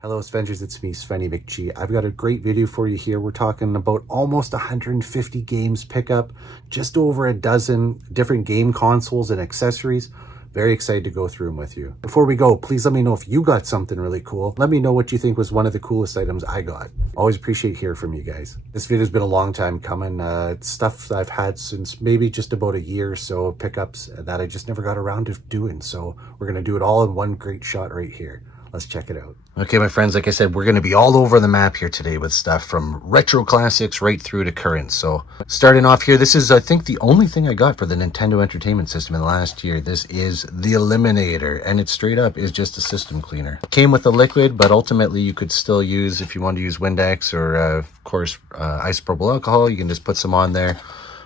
Hello Avengers, it's me, Svenny McG. I've got a great video for you here. We're talking about almost 150 games pickup, just over a dozen different game consoles and accessories. Very excited to go through them with you. Before we go, please let me know if you got something really cool. Let me know what you think was one of the coolest items I got. Always appreciate hearing from you guys. This video's been a long time coming. It's stuff I've had since maybe just about a year or so of pickups that I just never got around to doing. So we're gonna do it all in one great shot right here. Let's check it out. Okay, my friends, like I said, we're going to be all over the map here today with stuff from retro classics right through to current. So starting off here, this is, I think, the only thing I got for the Nintendo Entertainment System in the last year. This is the Eliminator, and it straight up is just a system cleaner. It came with a liquid, but ultimately you could still use, if you want to use Windex or, of course, isopropyl alcohol, you can just put some on there.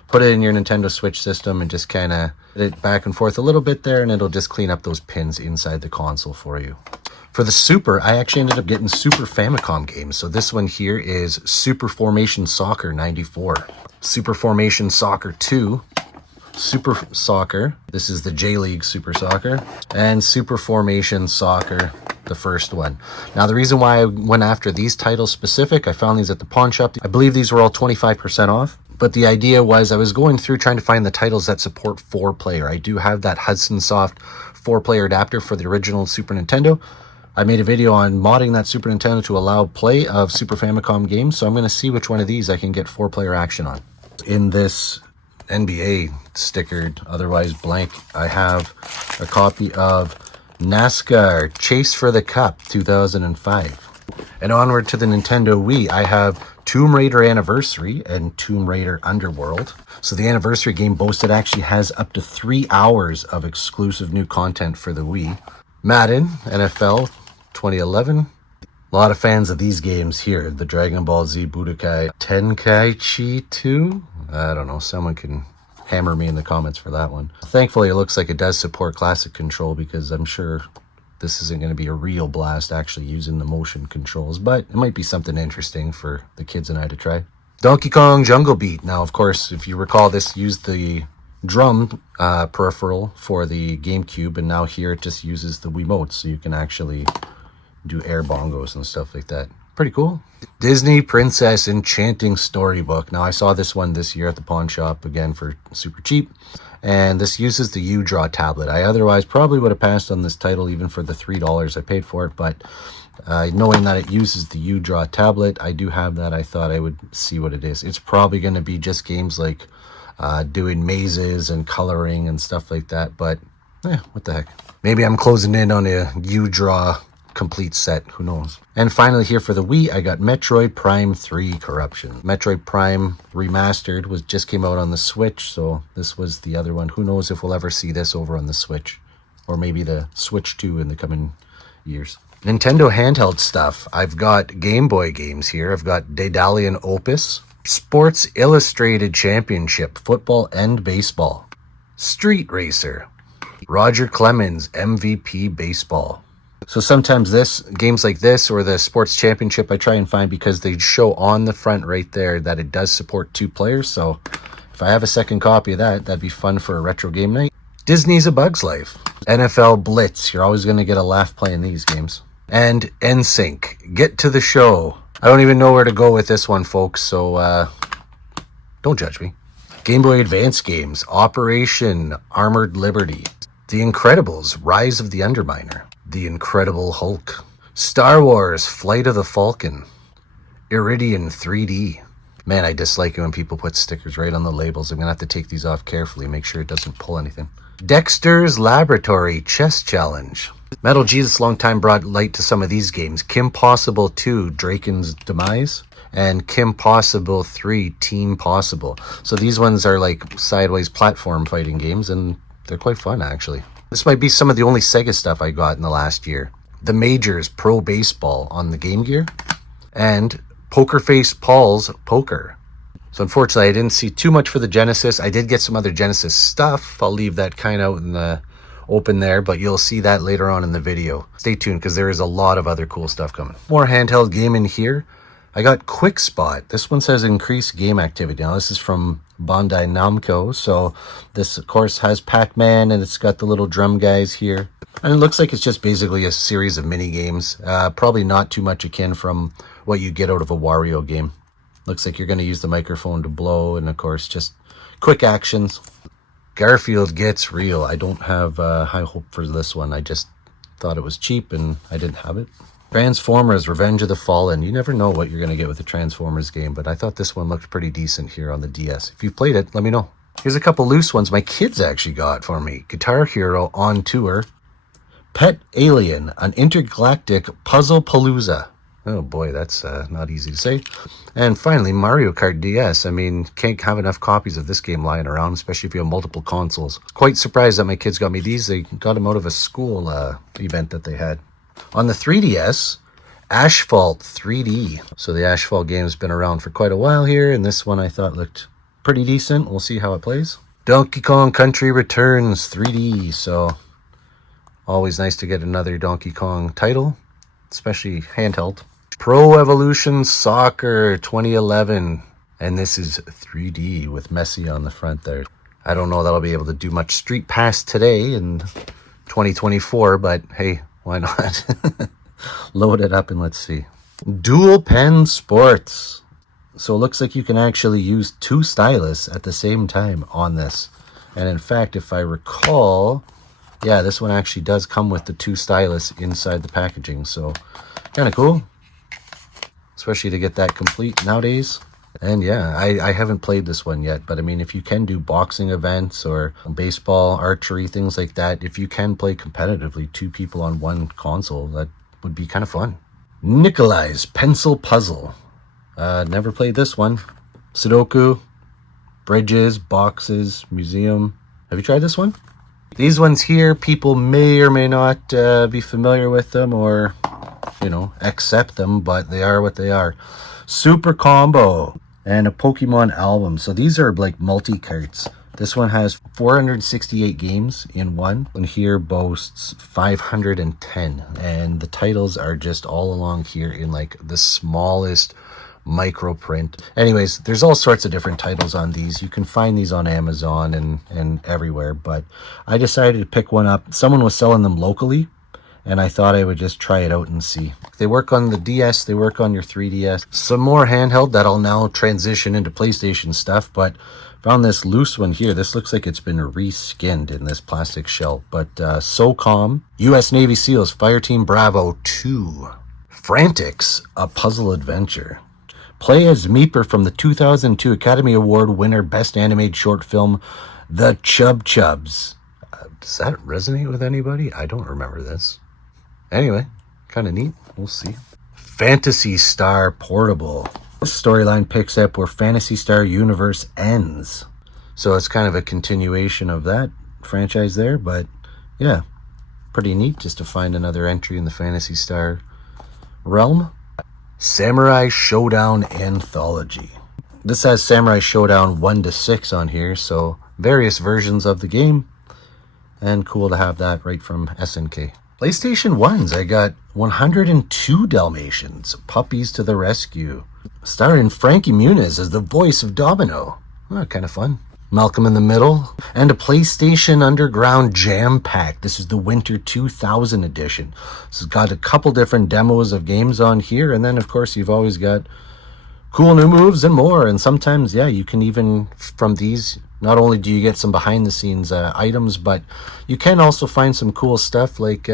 Put it in your Nintendo Switch system and just kind of hit it back and forth a little bit there, and it'll just clean up those pins inside the console for you. For the Super, I actually ended up getting Super Famicom games. So this one here is Super Formation Soccer 94, Super Formation Soccer 2, Super Soccer, this is the J-League Super Soccer, and Super Formation Soccer, the first one. Now, the reason why I went after these titles specific, I found these at the pawn shop. I believe these were all 25% off. But the idea was I was going through trying to find the titles that support 4-player. I do have that Hudson Soft 4-player adapter for the original Super Nintendo. I made a video on modding that Super Nintendo to allow play of Super Famicom games, so I'm going to see which one of these I can get 4-player action on. In this NBA stickered, otherwise blank, I have a copy of NASCAR Chase for the Cup 2005. And onward to the Nintendo Wii, I have Tomb Raider Anniversary and Tomb Raider Underworld. So the Anniversary game boasted actually has up to 3 hours of exclusive new content for the Wii. Madden NFL 2011. A lot of fans of these games here. The Dragon Ball Z Budokai Tenkaichi 2. I don't know, someone can hammer me in the comments for that one. Thankfully, it looks like it does support classic control, because I'm sure this isn't going to be a real blast actually using the motion controls, but it might be something interesting for the kids and I to try. Donkey Kong Jungle Beat. Now, of course, if you recall, this used the drum peripheral for the GameCube, and now here it just uses the Wiimote, so you can actually do air bongos and stuff like that. Pretty cool. Disney Princess Enchanting Storybook. Now, I saw this one this year at the pawn shop, again for super cheap, and this uses the U-Draw tablet. I otherwise probably would have passed on this title even for the $3 I paid for it, but knowing that it uses the U-Draw tablet, I do have that. I thought I would see what it is. It's probably going to be just games like doing mazes and coloring and stuff like that, but what the heck. Maybe I'm closing in on a U-Draw complete set, who knows. And finally here for the Wii, I got Metroid Prime 3 Corruption. Metroid Prime Remastered just came out on the Switch, so this was the other one. Who knows if we'll ever see this over on the Switch, or maybe the Switch 2 in the coming years. Nintendo handheld stuff. I've got Game Boy games here. I've got Daedalian Opus, Sports Illustrated Championship, football and baseball, Street Racer, Roger Clemens MVP Baseball. So sometimes games like this or the Sports Championship I try and find, because they show on the front right there that it does support 2 players. So if I have a second copy of that, that'd be fun for a retro game night. Disney's A Bug's Life, NFL Blitz. You're always going to get a laugh playing these games. And NSYNC, Get to the Show. I don't even know where to go with this one, folks, so don't judge me. Game Boy Advance games, Operation Armored Liberty, The Incredibles, Rise of the Underminer, The Incredible Hulk, Star Wars, Flight of the Falcon, Iridian 3D. Man, I dislike it when people put stickers right on the labels. I'm going to have to take these off carefully, make sure it doesn't pull anything. Dexter's Laboratory Chess Challenge. Metal Jesus long time brought light to some of these games. Kim Possible 2, Draken's Demise, and Kim Possible 3, Team Possible. So these ones are like sideways platform fighting games, and they're quite fun, actually. This might be some of the only Sega stuff I got in the last year. The Majors Pro Baseball on the Game Gear, and Poker Face Paul's Poker. So unfortunately, I didn't see too much for the Genesis. I did get some other Genesis stuff. I'll leave that kind of out in the open there, but you'll see that later on in the video. Stay tuned, because there is a lot of other cool stuff coming. More handheld game in here. I got Quick Spot. This one says increase game activity. Now this is from Bandai Namco, so this of course has Pac-Man, and it's got the little drum guys here. And it looks like it's just basically a series of mini games. Probably not too much akin from what you get out of a Wario game. Looks like you're going to use the microphone to blow, and of course, just quick actions. Garfield gets real. I don't have high hope for this one. I just thought it was cheap, and I didn't have it. Transformers Revenge of the Fallen. You never know what you're going to get with a Transformers game, but I thought this one looked pretty decent here on the DS. If you've played it, let me know. Here's a couple loose ones my kids actually got for me. Guitar Hero on Tour. Pet Alien, an intergalactic puzzle palooza. Oh boy, that's not easy to say. And finally, Mario Kart DS. I mean, can't have enough copies of this game lying around, especially if you have multiple consoles. Quite surprised that my kids got me these. They got them out of a school event that they had. On the 3DS, Asphalt 3D. So the Asphalt game's been around for quite a while here, and this one I thought looked pretty decent. We'll see how it plays. Donkey Kong Country Returns 3D. So always nice to get another Donkey Kong title, especially handheld. Pro Evolution Soccer 2011. And this is 3D with Messi on the front there. I don't know that I'll be able to do much Street Pass today in 2024, but hey, why not? Load it up and let's see. Dual Pen Sports. So it looks like you can actually use two stylus at the same time on this. And in fact, if I recall, yeah, this one actually does come with the two stylus inside the packaging. So kind of cool, especially to get that complete nowadays. And yeah, I haven't played this one yet, but I mean, if you can do boxing events or baseball, archery, things like that, if you can play competitively, two people on one console, that would be kind of fun. Nikolai's Pencil Puzzle. Never played this one. Sudoku, bridges, boxes, museum. Have you tried this one? These ones here, people may or may not be familiar with them or, you know, accept them, but they are what they are. Super Combo and a Pokemon album. So these are like multi-carts. This one has 468 games in one, and here boasts 510. And the titles are just all along here in like the smallest micro print. Anyways, there's all sorts of different titles on these. You can find these on Amazon and everywhere, but I decided to pick one up. Someone was selling them locally, and I thought I would just try it out and see. They work on the DS, they work on your 3DS. Some more handheld that I'll now transition into PlayStation stuff, but found this loose one here. This looks like it's been reskinned in this plastic shell, but SOCOM, US Navy SEALs, Fireteam Bravo 2. Frantics, a puzzle adventure. Play as Meeper from the 2002 Academy Award winner Best Animated Short Film, The Chub Chubs. Does that resonate with anybody? I don't remember this. Anyway, kind of neat. We'll see. Phantasy Star Portable. This storyline picks up where Phantasy Star Universe ends. So it's kind of a continuation of that franchise there, but yeah, pretty neat just to find another entry in the Phantasy Star realm. Samurai Showdown Anthology. This has Samurai Showdown 1 to 6 on here, so various versions of the game, and cool to have that right from SNK. PlayStation 1s, I got 102 Dalmatians, Puppies to the Rescue, starring Frankie Muniz as the voice of Domino. Oh, kind of fun. Malcolm in the Middle, and a PlayStation Underground Jam Pack. This is the Winter 2000 edition. This has got a couple different demos of games on here, and then of course you've always got cool new moves and more. And sometimes, yeah, you can even, from these, not only do you get some behind the scenes items, but you can also find some cool stuff like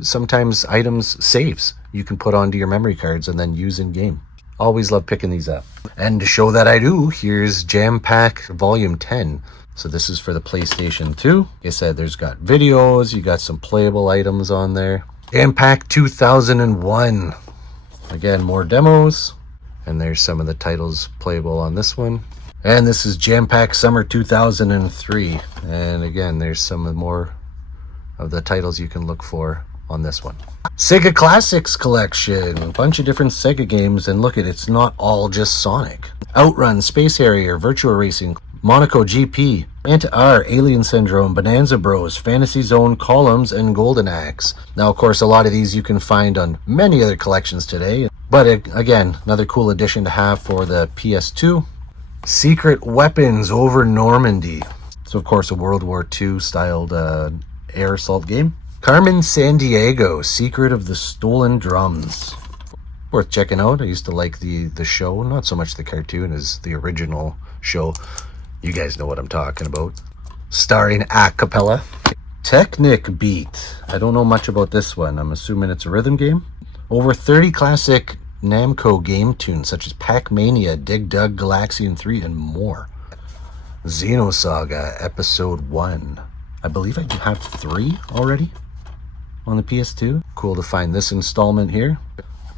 sometimes items, saves you can put onto your memory cards and then use in game. Always love picking these up. And to show that I do, here's Jam Pack Volume 10. So this is for the PlayStation 2. Like I said, there's got videos, you got some playable items on there. Jam Pack 2001. Again, more demos. And there's some of the titles playable on this one. And this is Jam Pack Summer 2003. And again, there's some more of the titles you can look for on this one. Sega Classics Collection, a bunch of different Sega games, and look at it's not all just Sonic. Outrun, Space Harrier, Virtua Racing, Monaco GP, Anti-R, Alien Syndrome, Bonanza Bros, Fantasy Zone, Columns, and Golden Axe. Now, of course, a lot of these you can find on many other collections today, but again, another cool addition to have for the PS2. Secret Weapons Over Normandy. So, of course, a World War II styled air assault game. Carmen Sandiego, Secret of the Stolen Drums. Worth checking out. I used to like the show, not so much the cartoon as the original show. You guys know what I'm talking about. Starring a cappella. Technic Beat. I don't know much about this one. I'm assuming it's a rhythm game. Over 30 classic Namco game tunes such as Pac-Mania, Dig Dug, Galaxian 3, and more. Xenosaga Episode 1. I believe I do have 3 already on the PS2. Cool to find this installment here.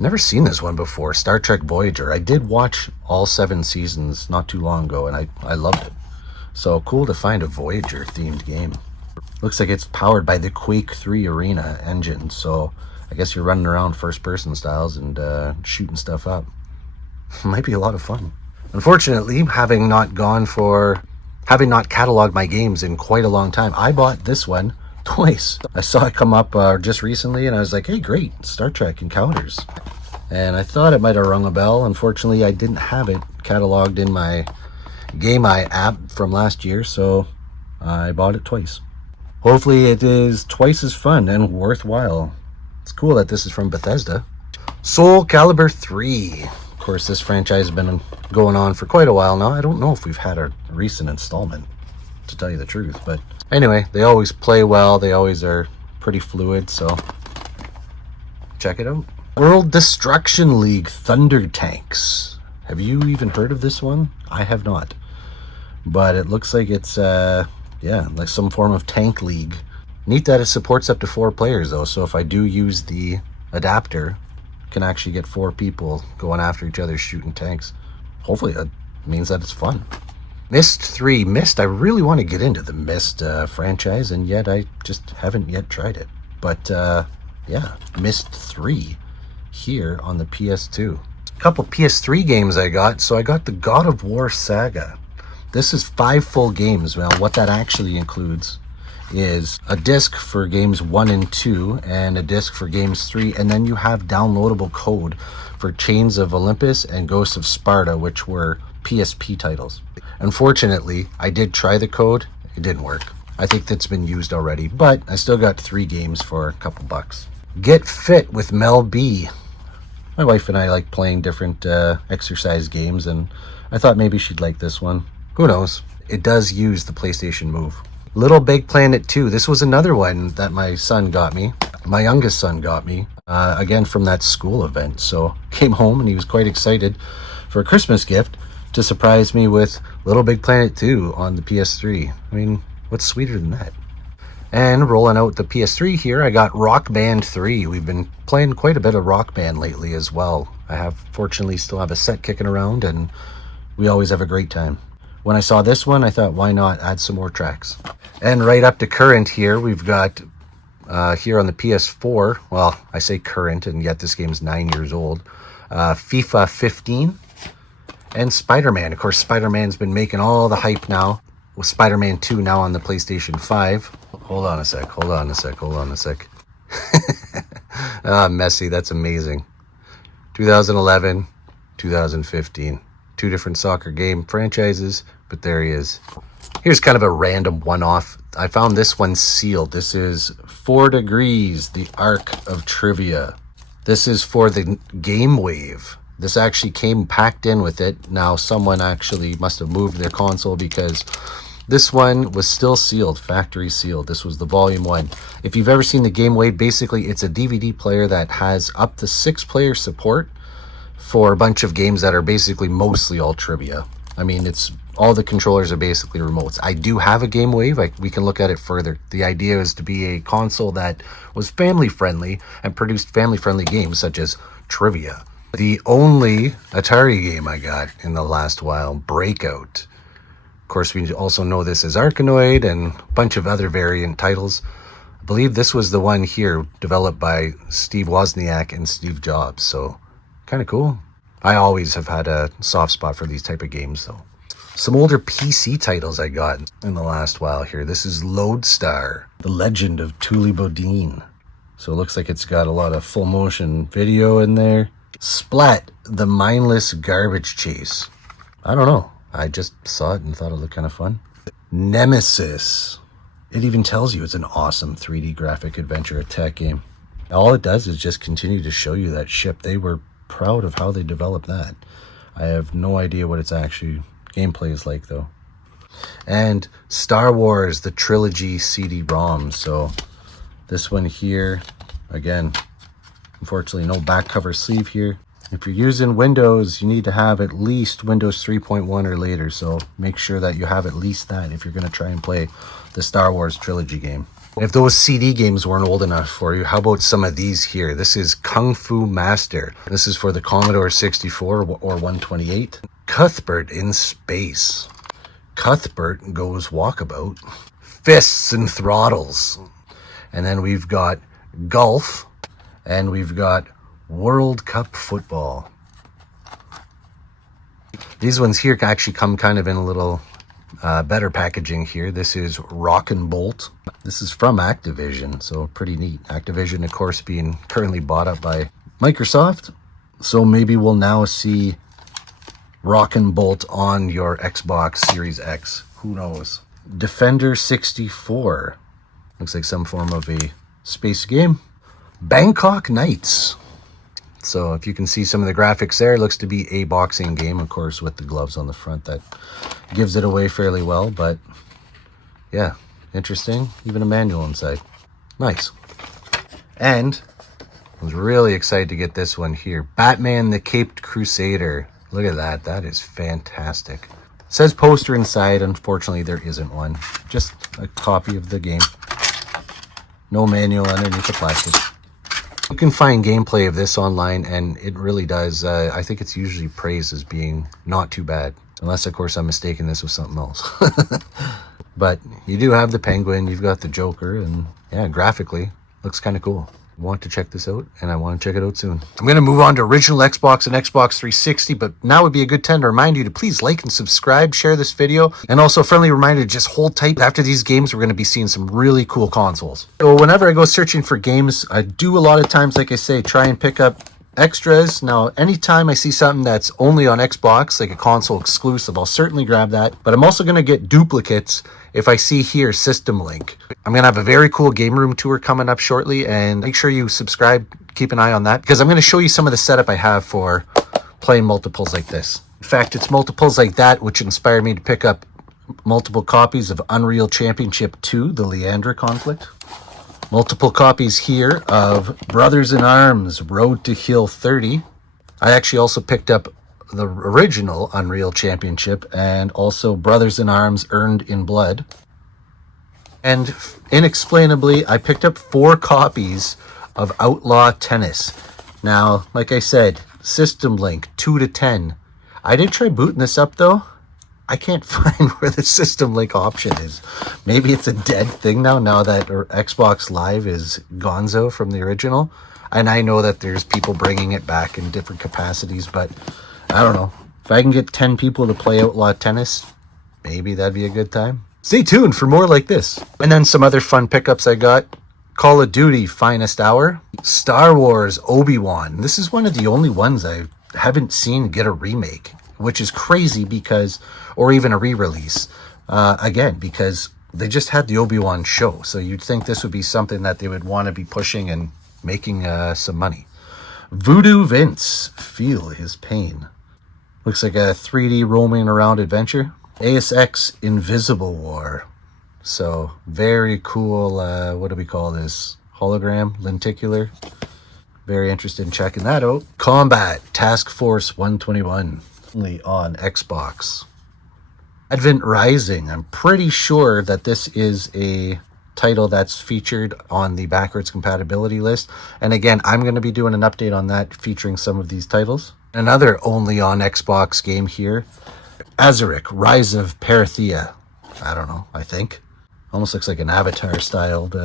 Never seen this one before. Star Trek Voyager. I did watch all 7 seasons not too long ago, and I loved it. So cool to find a Voyager themed game. Looks like it's powered by the Quake 3 Arena engine, so I guess you're running around first person styles and shooting stuff up. Might be a lot of fun. Unfortunately, having not cataloged my games in quite a long time, I bought this one twice. I saw it come up just recently and I was like, hey, great, Star Trek Encounters. And I thought it might have rung a bell. Unfortunately, I didn't have it cataloged in my Game Eye app from last year, so I bought it twice. Hopefully it is twice as fun and worthwhile. It's cool that this is from Bethesda. Soul Calibur 3. Of course, this franchise has been going on for quite a while now. I don't know if we've had a recent installment, to tell you the truth. But anyway, they always play well. They always are pretty fluid, so check it out. World Destruction League Thunder Tanks. Have you even heard of this one? I have not. But it looks like it's, like some form of tank league. Neat that it supports up to 4 players, though. So if I do use the adapter, I can actually get 4 people going after each other shooting tanks. Hopefully that means that it's fun. Myst 3. Myst, I really want to get into the Myst franchise, and yet I just haven't yet tried it. But yeah, Myst 3 here on the PS2. A couple PS3 games I got. So I got the God of War Saga. This is 5 full games. Well, what that actually includes is a disc for games 1 and 2 and a disc for games 3, and then you have downloadable code for Chains of Olympus and Ghosts of Sparta, which were PSP titles. Unfortunately, I did try the code. It didn't work. I think that's been used already, but I still got 3 games for a couple bucks. Get Fit with Mel B. My wife and I like playing different exercise games, and I thought maybe she'd like this one. Who knows? It does use the PlayStation Move. Little Big Planet 2. This was another one that my son got me. My youngest son got me, again from that school event. So came home and he was quite excited for a Christmas gift to surprise me with Little Big Planet 2 on the PS3. I mean, what's sweeter than that? And rolling out the PS3 here, I got Rock Band 3. We've been playing quite a bit of Rock Band lately as well. Fortunately still have a set kicking around, and we always have a great time. When I saw this one, I thought, why not add some more tracks? And right up to current here, we've got here on the PS4, well, I say current, and yet this game's 9 years old, FIFA 15 and Spider-Man. Of course, Spider-Man's been making all the hype now, with Spider-Man 2 now on the PlayStation 5. Hold on a sec. Messi, that's amazing. 2011, 2015. 2 different soccer game franchises, but there he is. Here's kind of a random one-off. I found this one sealed. This is 4 Degrees, the Arc of Trivia. This is for the Game Wave. This actually came packed in with it. Now someone actually must have moved their console because this one was still sealed, factory sealed. This was the volume 1. If you've ever seen the Game Wave, basically it's a DVD player that has up to 6-player support for a bunch of games that are basically mostly all trivia. I mean, it's all the controllers are basically remotes. I do have a Game Wave. We can look at it further. The idea is to be a console that was family friendly and produced family friendly games such as trivia. The only Atari game I got in the last while, Breakout. Of course, we also know this as Arkanoid and a bunch of other variant titles. I believe this was the one here developed by Steve Wozniak and Steve Jobs. So kind of cool. I always have had a soft spot for these type of games though. Some older PC titles I got in the last while here. This is Lodestar, The Legend of Thule Bodine. So it looks like it's got a lot of full motion video in there. Splat, The Mindless Garbage Chase. I don't know. I just saw it and thought it looked kind of fun. Nemesis. It even tells you it's an awesome 3D graphic adventure attack game. All it does is just continue to show you that ship. They were proud of how they developed that. I have no idea what its actually gameplay is like though. And Star Wars, the trilogy CD-ROM. So this one here, again, unfortunately no back cover sleeve here. If you're using Windows, you need to have at least Windows 3.1 or later. So make sure that you have at least that if you're going to try and play the Star Wars trilogy game. If those CD games weren't old enough for you, how about some of these here? This is Kung Fu Master. This is for the Commodore 64 or 128. Cuthbert in Space. Cuthbert Goes Walkabout. Fists and Throttles. And then we've got Golf. And we've got World Cup Football. These ones here actually come kind of in a little better packaging here. This is Rock and Bolt. This is from Activision, so pretty neat. Activision, of course, being currently bought up by Microsoft. So maybe we'll now see Rock and Bolt on your Xbox Series X. Who knows? Defender 64. Looks like some form of a space game. Bangkok Knights. So if you can see some of the graphics there, it looks to be a boxing game, of course, with the gloves on the front. That gives it away fairly well, but yeah, interesting. Even a manual inside. Nice. And I was really excited to get this one here. Batman the Caped Crusader. Look at that. That is fantastic. It says poster inside. Unfortunately, there isn't one. Just a copy of the game. No manual underneath the plastic. You can find gameplay of this online, and it really does. I think it's usually praised as being not too bad. Unless, of course, I'm mistaking this with something else. But you do have the Penguin, you've got the Joker, and yeah, graphically, looks kind of cool. I want to check this out, and I want to check it out soon. I'm going to move on to original Xbox and Xbox 360, but now would be a good time to remind you to please like and subscribe, share this video, and also a friendly reminder to just hold tight. After these games, we're going to be seeing some really cool consoles. So whenever I go searching for games, I do a lot of times, like I say, try and pick up extras. Now, anytime I see something that's only on Xbox, like a console exclusive, I'll certainly grab that. But I'm also going to get duplicates if I see here System Link. I'm going to have a very cool game room tour coming up shortly, and make sure you subscribe, keep an eye on that, because I'm going to show you some of the setup I have for playing multiples like this. In fact, it's multiples like that which inspired me to pick up multiple copies of Unreal Championship 2, the Leandra Conflict. Multiple copies here of Brothers in Arms, Road to Hill 30. I actually also picked up the original Unreal Championship and also Brothers in Arms, Earned in Blood. And inexplainably, I picked up 4 copies of Outlaw Tennis. Now, like I said, System Link 2 to 10. I did try booting this up though. I can't find where the System Link option is. Maybe it's a dead thing now that Xbox Live is gonzo from the original. And I know that there's people bringing it back in different capacities, but I don't know. If I can get 10 people to play Outlaw Tennis, maybe that'd be a good time. Stay tuned for more like this. And then some other fun pickups I got. Call of Duty Finest Hour. Star Wars Obi-Wan. This is one of the only ones I haven't seen get a remake, which is crazy because, or even a re-release, again, because they just had the Obi-Wan show. So you'd think this would be something that they would want to be pushing and making some money. Voodoo Vince, Feel His Pain. Looks like a 3D roaming around adventure. ASX Invisible War. So very cool, what do we call this? Hologram, lenticular. Very interested in checking that out. Combat Task Force 121. Only on Xbox. Advent Rising. I'm pretty sure that this is a title that's featured on the backwards compatibility list. And again, I'm going to be doing an update on that featuring some of these titles. Another only on Xbox game here. Azaric, Rise of Parathea. I don't know, I think. Almost looks like an Avatar styled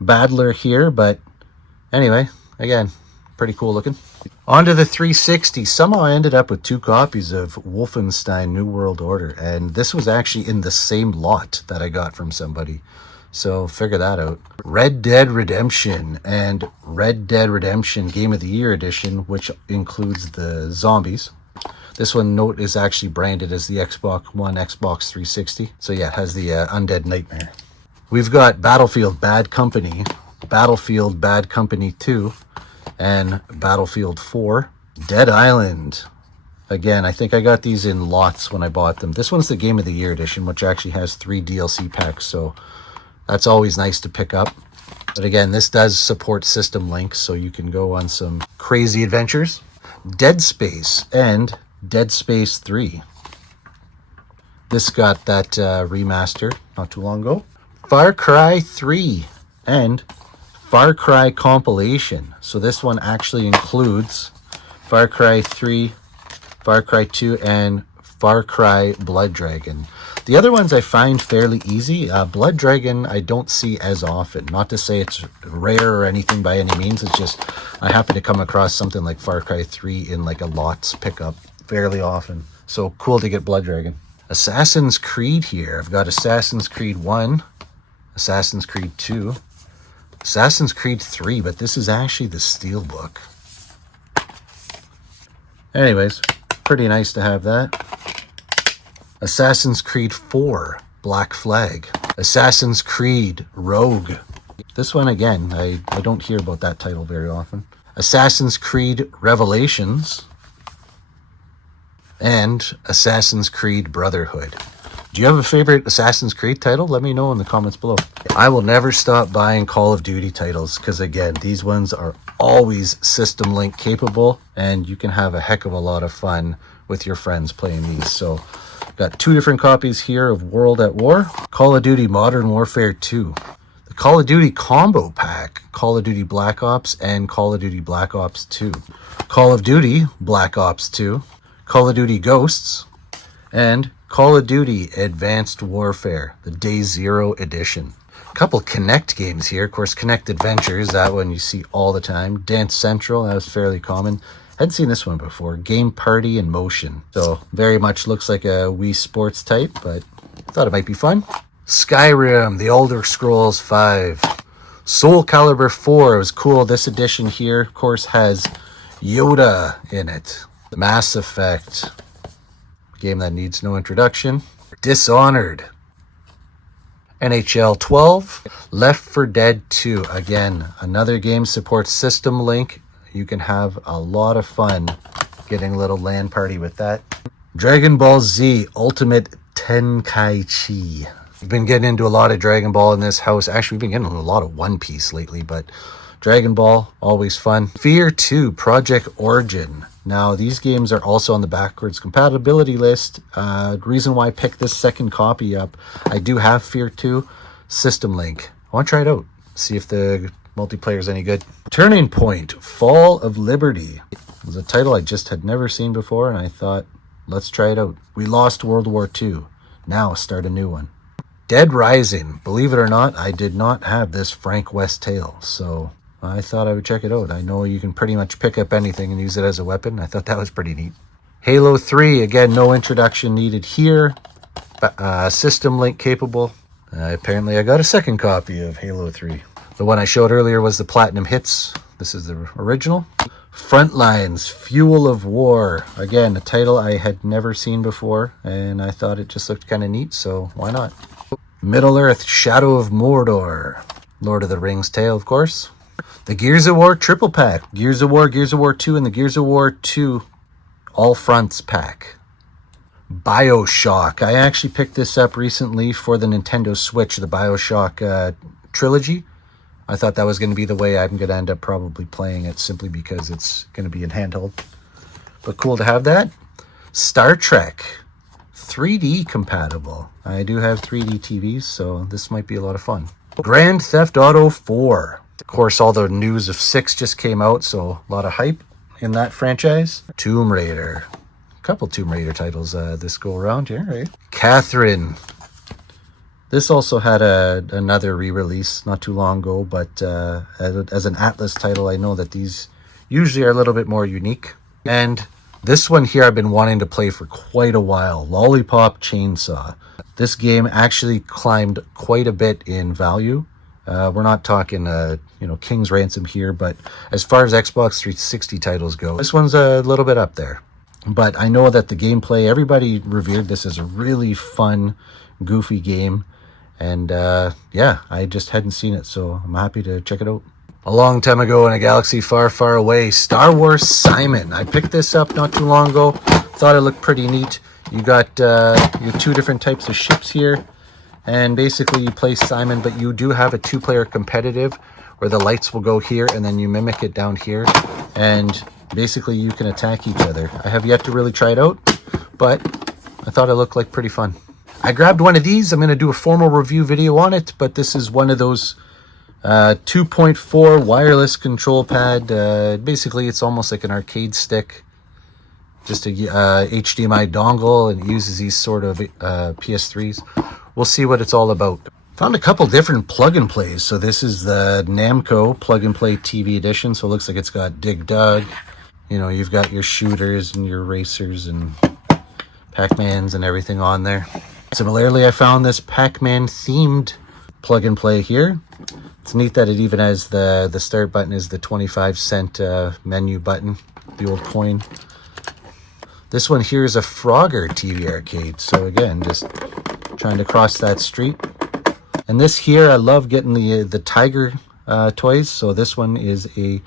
battler here, but anyway, again, pretty cool looking. Onto the 360. Somehow I ended up with 2 copies of Wolfenstein New World Order, and this was actually in the same lot that I got from somebody. So figure that out. Red Dead Redemption and Red Dead Redemption Game of the Year Edition, which includes the zombies. This one, note, is actually branded as the Xbox One, Xbox 360. So yeah, it has the Undead Nightmare. We've got Battlefield Bad Company, Battlefield Bad Company 2, and Battlefield 4. Dead Island. Again, I think I got these in lots when I bought them. This one's the Game of the Year edition, which actually has 3 DLC packs, so that's always nice to pick up. But again, this does support System Link, so you can go on some crazy adventures. Dead Space and Dead Space 3. This got that remaster not too long ago. Far Cry 3 and Far Cry Compilation. So this one actually includes Far Cry 3, Far Cry 2, and Far Cry Blood Dragon. The other ones I find fairly easy. Blood Dragon I don't see as often. Not to say it's rare or anything by any means. It's just I happen to come across something like Far Cry 3 in like a lots pickup fairly often. So cool to get Blood Dragon. Assassin's Creed here. I've got Assassin's Creed 1, Assassin's Creed 2, Assassin's Creed 3, but this is actually the Steelbook. Anyways, pretty nice to have that. Assassin's Creed 4, Black Flag. Assassin's Creed Rogue. This one, again, I don't hear about that title very often. Assassin's Creed Revelations. And Assassin's Creed Brotherhood. Do you have a favorite Assassin's Creed title? Let me know in the comments below. I will never stop buying Call of Duty titles because, again, these ones are always System Link capable and you can have a heck of a lot of fun with your friends playing these. So, got 2 different copies here of World at War, Call of Duty Modern Warfare 2, the Call of Duty Combo Pack, Call of Duty Black Ops and Call of Duty Black Ops 2, Call of Duty Black Ops 2, Call of Duty Ghosts, and Call of Duty Advanced Warfare, the Day Zero edition. A couple Kinect games here. Of course, Kinect Adventures, that one you see all the time. Dance Central, that was fairly common. Hadn't seen this one before. Game Party in Motion. So, very much looks like a Wii Sports type, but thought it might be fun. Skyrim, The Elder Scrolls 5. Soul Calibur 4, it was cool. This edition here, of course, has Yoda in it. Mass Effect, game that needs no introduction. Dishonored, NHL 12, Left 4 Dead 2. Again, another game supports System Link. You can have a lot of fun getting a little LAN party with that. Dragon Ball Z Ultimate Tenkaichi. We've been getting into a lot of Dragon Ball in this house. Actually, we've been getting into a lot of One Piece lately, but Dragon Ball, always fun. Fear 2 Project Origin. Now, these games are also on the backwards compatibility list. Reason why I picked this second copy up, I do have Fear 2 System Link. I want to try it out, see if the multiplayer is any good. Turning Point Fall of Liberty. It was a title I just had never seen before, and I thought, let's try it out. We lost World War II. Now start a new one. Dead Rising. Believe it or not, I did not have this Frank West tale, so I thought I would check it out. I know you can pretty much pick up anything and use it as a weapon. I thought that was pretty neat. Halo 3, again, no introduction needed here. System Link capable. Apparently I got a second copy of Halo 3. The one I showed earlier was the Platinum Hits. This is the original. Frontlines, Fuel of War. Again, a title I had never seen before, and I thought it just looked kind of neat, so why not? Middle-earth, Shadow of Mordor. Lord of the Rings tale, of course. The Gears of War triple pack. Gears of War 2, and the Gears of War 2 All Fronts pack. BioShock. I actually picked this up recently for the Nintendo Switch, the BioShock trilogy. I thought that was going to be the way I'm going to end up probably playing it, simply because it's going to be in handheld. But cool to have that. Star Trek. 3D compatible. I do have 3D TVs, so this might be a lot of fun. Grand Theft Auto 4. Of course, all the news of 6 just came out, so a lot of hype in that franchise. Tomb Raider. A couple Tomb Raider titles this go around here, right? Catherine. This also had another re-release not too long ago, but as an Atlas title, I know that these usually are a little bit more unique. And this one here I've been wanting to play for quite a while. Lollipop Chainsaw. This game actually climbed quite a bit in value. We're not talking, King's Ransom here, but as far as Xbox 360 titles go, this one's a little bit up there. But I know that the gameplay, everybody revered this as a really fun, goofy game. And yeah, I just hadn't seen it, so I'm happy to check it out. A long time ago in a galaxy far, far away, Star Wars Simon. I picked this up not too long ago. Thought it looked pretty neat. You got your two different types of ships here. And basically you play Simon, but you do have a two-player competitive where the lights will go here and then you mimic it down here. And basically you can attack each other. I have yet to really try it out, but I thought it looked like pretty fun. I grabbed one of these. I'm going to do a formal review video on it, but this is one of those 2.4 wireless control pad. Basically, it's almost like an arcade stick, just a HDMI dongle, and it uses these sort of PS3s. We'll see what it's all about. Found a couple different plug and plays. So this is the Namco plug and play TV edition. So it looks like it's got Dig Dug. You know, you've got your shooters and your racers and Pac-Mans and everything on there. Similarly, I found this Pac-Man themed plug and play here. It's neat that it even has the start button is the 25-cent menu button, the old coin. This one here is a Frogger TV arcade. So again, just trying to cross that street. And this here, I love getting the Tiger toys. So this one is a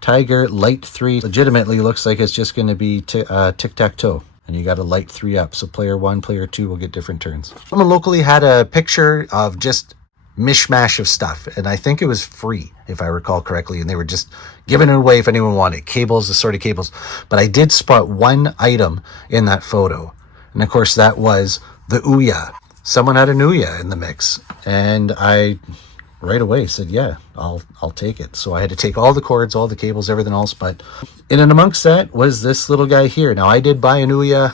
Tiger Light 3. Legitimately looks like it's just going to be tic-tac-toe. And you got to light 3 up. So player 1, player 2 will get different turns. Someone locally had a picture of just mishmash of stuff. And I think it was free, if I recall correctly. And they were just giving it away if anyone wanted. Cables, assorted cables. But I did spot one item in that photo. And of course, that was the Ouya. Someone had an Ouya in the mix. And I right away said, yeah, I'll take it. So I had to take all the cords, all the cables, everything else. But in and amongst that was this little guy here. Now, I did buy an Ouya.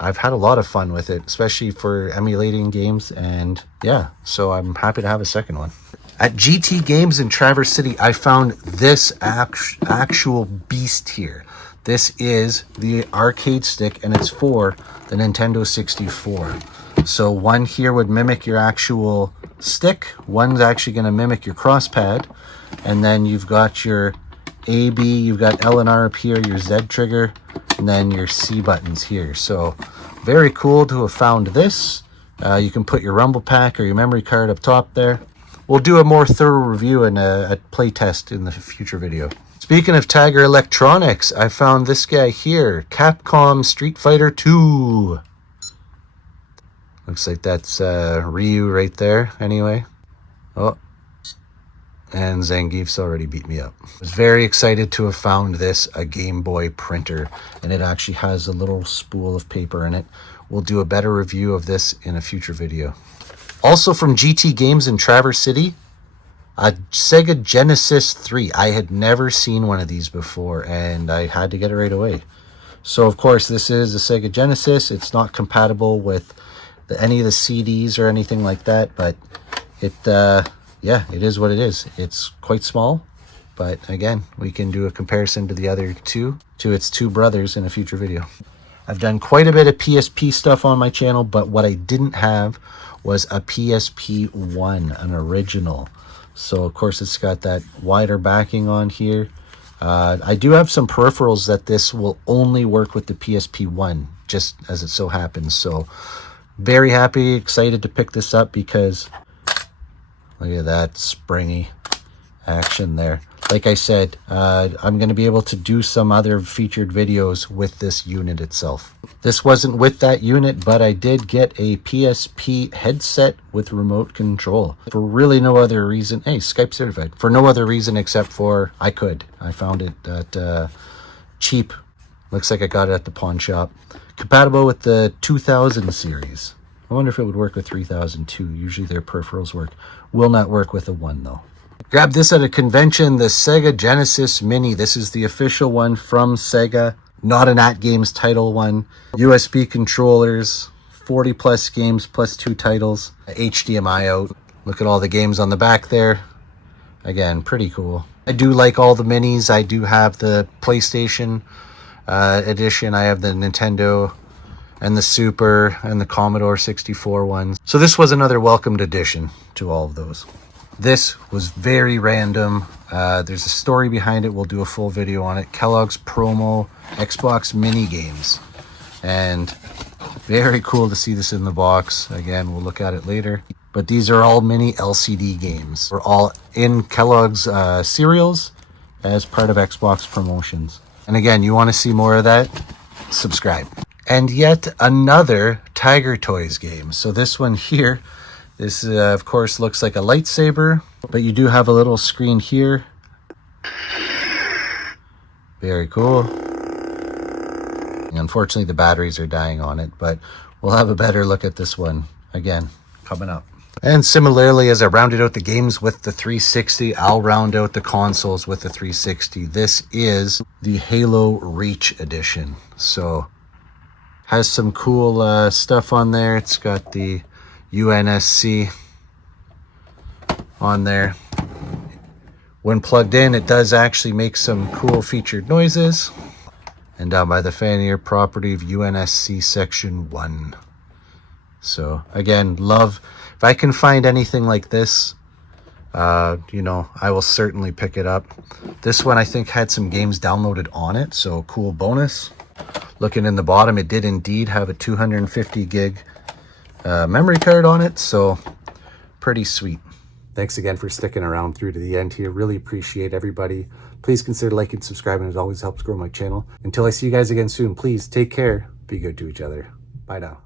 I've had a lot of fun with it, especially for emulating games. And yeah, so I'm happy to have a second one. At GT Games in Traverse City, I found this actual beast here. This is the arcade stick, and it's for the Nintendo 64. So one here would mimic your actual stick. One's actually going to mimic your cross pad. And then you've got your A, B, you've got L and R up here, your Z trigger, and then your C buttons here. So very cool to have found this. You can put your rumble pack or your memory card up top there. We'll do a more thorough review and a play test in the future video. Speaking of Tiger Electronics, I found this guy here, Capcom Street Fighter 2. Looks like that's Ryu right there, anyway. Oh, and Zangief's already beat me up. I was very excited to have found this, a Game Boy printer, and it actually has a little spool of paper in it. We'll do a better review of this in a future video. Also from GT Games in Traverse City, a Sega Genesis 3. I had never seen one of these before, and I had to get it right away. So, of course, this is a Sega Genesis. It's not compatible with any of the CDs or anything like that, but it yeah, it is what it is. It's quite small, but again, we can do a comparison to the other two, to its two brothers in a future video. I've done quite a bit of PSP stuff on my channel, but what I didn't have was a PSP1, an original. So of course it's got that wider backing on here. I do have some peripherals that this will only work with the PSP1, just as it so happens. So very happy, excited to pick this up because look at that springy action there. Like I said, I'm going to be able to do some other featured videos with this unit itself. This wasn't with that unit, but I did get a PSP headset with remote control. For really no other reason. Hey, Skype certified. For no other reason except for I found it at cheap. Looks like I got it at the pawn shop. Compatible with the 2000 series. I wonder if it would work with 3002. Usually their peripherals work. Will not work with the 1 though. Grabbed this at a convention, the Sega Genesis Mini. This is the official one from Sega, not an At Games title one. USB controllers, 40 plus games plus 2 titles, HDMI out. Look at all the games on the back there. Again, pretty cool. I do like all the minis. I do have the PlayStation edition. I have the Nintendo and the Super and the Commodore 64 ones. So this was another welcomed addition to all of those. This was very random. There's a story behind it. We'll do a full video on it. Kellogg's promo Xbox mini games. And very cool to see this in the box. Again, we'll look at it later. But these are all mini LCD games. We're all in Kellogg's cereals as part of Xbox promotions. And again, you want to see more of that? Subscribe. And yet another Tiger Toys game. So this one here, this of course looks like a lightsaber, but you do have a little screen here. Very cool. Unfortunately, the batteries are dying on it, but we'll have a better look at this one again coming up. And similarly, as I rounded out the games with the 360, I'll round out the consoles with the 360. This is the Halo Reach Edition. So has some cool stuff on there. It's got the UNSC on there. When plugged in, it does actually make some cool featured noises. And down by the fan here, property of UNSC Section 1. So again, love, if I can find anything like this, you know, I will certainly pick it up. This one I think had some games downloaded on it, so cool bonus. Looking in the bottom, it did indeed have a 250 gig memory card on it, so pretty sweet. Thanks again for sticking around through to the end here. Really appreciate everybody. Please consider liking and subscribing. It always helps grow my channel. Until I see you guys again soon, please take care. Be good to each other. Bye now.